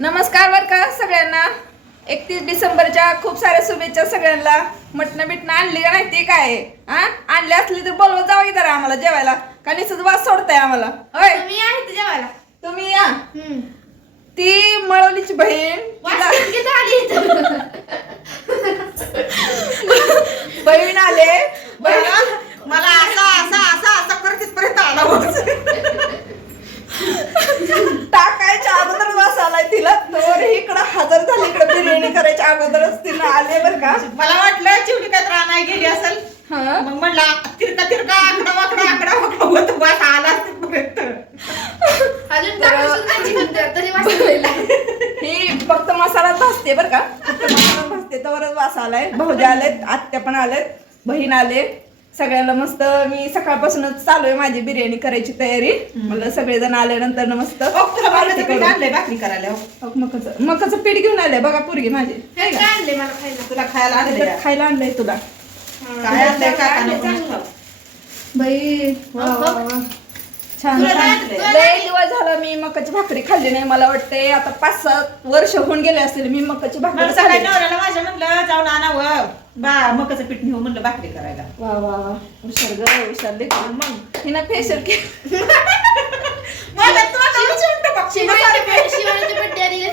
नमस्कार बर का सगळ्यांना. एकतीस डिसेंबरच्या खूप साऱ्या शुभेच्छा सगळ्यांना. मटणं बिटणं आणली का नाही ते काय? आहे? हा आणली असली तर बोलवत जावं जरा आम्हाला जेवायला. का निसत वास सोडताय आम्हाला. होय? तुम्ही आहे ते जेवायला. तुम्ही या. हम्म. ती मळवलीची बहीण आली इथं? बहीण आले. बहीण मला असा असा करत इथपर्यंत आला वास. टाकायच्या आलाय तिला तर इकडं हजर झाली इकडे बिर्याणी करायच्या अगोदरच तिनं आले बर का? मला वाटलं चिवडी काय तर आणाय गेली असेल. हा? मग म्हणला तिरका तिरका आकडा वाकडा आकडा वाकडा होत वास आला तिथपर्यंत. अजून टाकून सुद्धा चिकन तर तरी वास यायला. ही फक्त मसाला भाजते बर का? फक्त मसाला भाजते तरच वास आलाय. भाऊजी आलेत आत्या पण आलेत बहीण आले. सगळ्याला मस्त मी सकाळपासूनच चालू आहे माझी बिर्याणी करायची तयारी. म्हणलं सगळेजण आल्यानंतर न मस्त भाकरी करायला मकाचं मकाचं पीठ घेऊन आले बघा पुरगी माझी. काय आणले मला खायला? तुला खायला आणलंय? खायला आणलंय तुला. काय आणलंय काय. बाई. छान दिवस झाला मकाची भाकरी खाल्ली नाही मला वाटते आता पाच सात वर्ष होऊन गेले असतील मी मकाची मला भाकरी. नवऱ्याला माझ्या म्हणलं जाऊन आणावं बा मकाचं पीठ नेऊ म्हणलं भाकरी करायला वा वा वा हुशार ग हुशार लेकरं. मग हिनं फेशियल केलं मला पेट-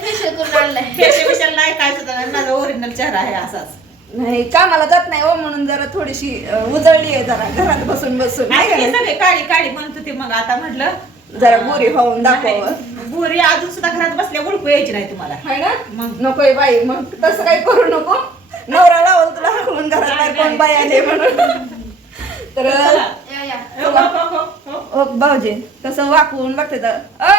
पेट करून आणलाय. फेशियल बिशियल नाही काय सुद्धा नाही. माझा ओरिजिनल चेहरा आहे असाच नाही कामाला जात नाही हो म्हणून जरा थोडीशी अं, उजळली आहे जरा घरात बसून बसून नाही आणि का नाही? सगळे काळी काळी म्हणत होते मग आता म्हटलं जरा गोरी होऊन दाखवावं नाही. गोरी अजून सुद्धा घरात बसल्या ओळखू यायची नाही तुम्हाला हाय ना मग. नकोय बाई मग तसं काही करू नको नवरा लावल तुला हाकलून घरात बाहेर कोण बाई आले म्हणून तर चला. या, या. हो, हो, हो, हो. ओ भाऊजी तसं वाकवून बघते तर अ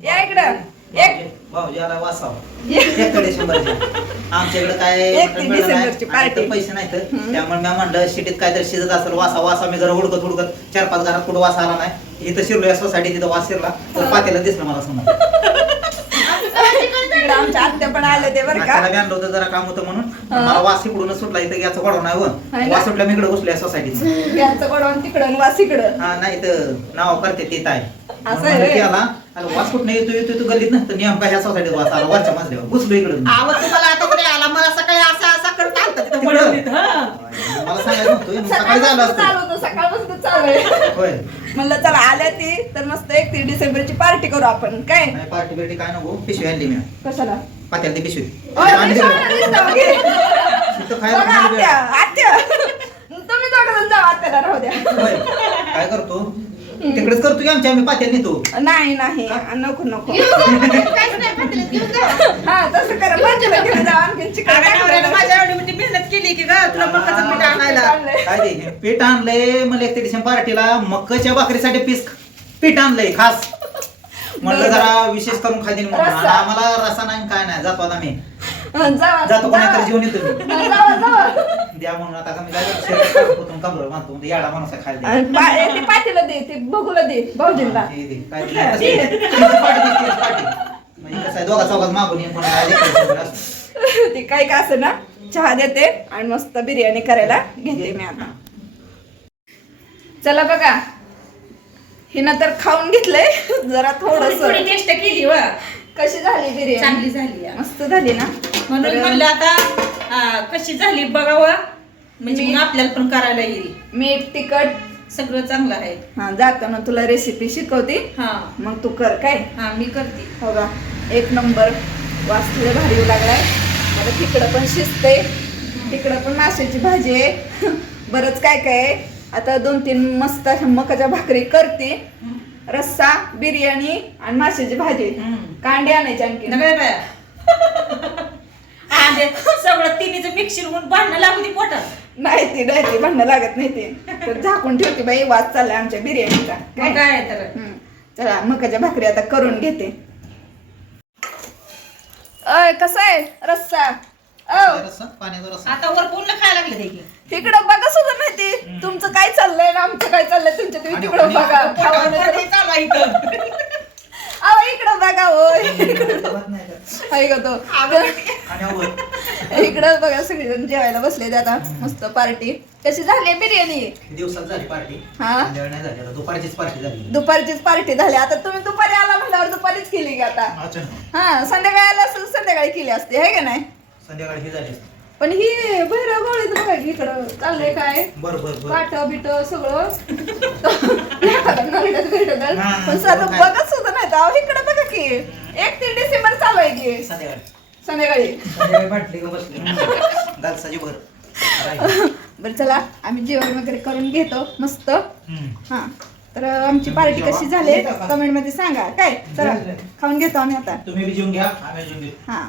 या इकडं एक भाऊजी आला वासाव. एककडे शंभरच्या आमच्याकडे काय एक मटण ते मिळालं नाही. डिसेंबरची आणि party. इथं पैसे नाहीत. हम्म. त्यामुळे मी म्हणलं शिटीत काहीतरी शिजत असेल वासा वासा. मी जरा हुडकत हुडकत चार पाच घरात कुठं वास आला नाही. इथं शिरलो या सोसायटी तिथं वास शिरला. तर पातेला दिसलं मला समोर. तिकडं आमच्या आत्या पण आले ते बरं का. होतं जरा काम होतं म्हणून. हा. मला वास इकडूनच सुटला इथं याचा गोडवा नाही हाय. ना? वास सुटला मी इकडे बसलो या सोसायटीत यांचं तिकडं आणि वास इकडं. हा नाही तर नाव करते ते आहे असं आहे व्हय? आला आणि वास कुठं येतो येतो तू गल्लीत नसतं. नेमका ह्या सोसायटीत वास आला वरच्या मजल्यावर घुसलो इकडं आवाज तुम्हाला आता तरी आला? मला सकाळी असा असा करता आलता तिथं तिकडं? मळवलीत, हं. मला सांगायचं नव्हतं मग सकाळी झालं सकाळपासून चालू असतं. होतं सकाळपासून चालू आहे. होय. म्हणलं चला आल्या ती तर मस्त एकतीस डिसेंबरची पार्टी करू आपण. काय? नाही पार्टी बिर्टी काय नको. पिशवी आणली मी. कशाला? पात्याला ती पिशवी. ओय, आणि. तिथं खायला बघा आत्या तुम्ही दोघं जाऊ आत्याला राहू द्या. होय. काय करतो? तिकडेच करतो की आमच्या आम्ही पात्याला नेतो? नाही नाही. नको नको. हा तसं करा. आणखी चिकन माझ्या एवढी मेहनत केली की ग. तुला मकाचं पीठ आणायला. काय ते पीठ आणलंय. मला एक दिवशी पार्टीला मक्काच्या भाकरीसाठी पीस पीठ आणलंय खास. म्हणलं जरा विशेष करून खादीन म्हणून आणि रस्सा. आम्हाला रसा नाही काय नाही. जातो आता आम्ही. जातो कोणाकडे जावा. जेवण येतो मी. द्या म्हणून आता काय मानतो म्हणजे याडा माणूस आहे खायला आणि पा- ए, ते पाटीला दे ते बघूला दे भाऊजींना. हा, दे. काय आहे? दे. म्हणजे कसं आहे, दोघा चौघात मागून येऊन कोणाला आधी करायचं असं. ते काही का असं ना चहा देते आणि मस्त बिर्याणी करायला घेते मी आता. चला बघा. हिनं तर खाऊन घेतलंय. जरा थोडस. थोडी टेस्ट केली व. कशी झाली बिर्याणी? चांगली झाली या. मस्त झाली ना? म्हणून म्हणलं आता कशी झाली बघावं. म्हणजे मी- मग आपल्याला पण करायला येईल. मीठ तिखट सगळं चांगलं आहे. हा जाताना तुला रेसिपी शिकवते. हा. मग तू कर काय? हा मी करते. हो का? एक नंबर. वास तुला भारी येऊ लागलाय. आता तिकडं पण शिजते तिकडं पण माशाची भाजी आहे. बरंच काय काय आहे. आता दोन तीन मस्त अशा मकाच्या भाकरी करते. रस्सा बिर्याणी आणि माशाची भाजी. हम्म. कांडे आणायचे आणखी नका बाया. आणि सगळं तिन्हीचं मिक्सर होऊन भांडणं लागू ती पोटात. नाही ती नाही ती भांडणं लागत नाही ते. तर झाकून ठेवते बाई वास चाललाय आमच्या बिर्याणीचा. मग काय आहे तर? हम्म. चला मकाच्या भाकरी आता करून घेते. अय कसा आहे? रस्सा? अ रस्सा, पाण्याचा रस्सा. आता वर पूर्ण खायला लागले ते की. तिकडं बघा सुद्धा माहिती. तुमचं काय चाललंय ना आमचं काय चाललंय तुमच्या तुम्ही आणि- तिकडं आणि- बघा. पोटात खावा नाही पोट चालू आहे इथं. अहो इकडं बघा हो नाही तर. ऐक तो. आणि वर. इकडं बघा सगळेजण जेवायला बसले आता. मस्त पार्टी. कशी झाली बिर्याणी? दिवसात झाली पार्टी. हा? दुपारचीच पार्टी झाली. दुपारचीच पार्टी झाली. आता तुम्ही दुपारी आला म्हणल्यावर दुपारीच केली की आता? हा संध्याकाळी आला असं संध्याकाळी केली असते हे का नाही? संध्याकाळी ही झाली पण ही भैरव गोळीत बघा की इकडं चाललंय काय? बर बर बर. पाट बिट सगळं. हा, पण साधं काय? बघत सुद्धा नाही. तर अहो इकडे बघा की. एक तीन चालू आहे की संध्याकाळी. संध्याकाळी. संध्याकाळी बाटली का बसली दालसाची भर. राहिली. बरं चला. आम्ही जेवण वगैरे करून घेतो. मस्त. हम्म. हा. तर आमची पार्टी कशी झाली? कमेंटमध्ये सांगा. काय? चला. खाऊन घेतो आम्ही आता. तुम्ही बी जेवून घ्या आम्ही जेवून घेऊ. हा.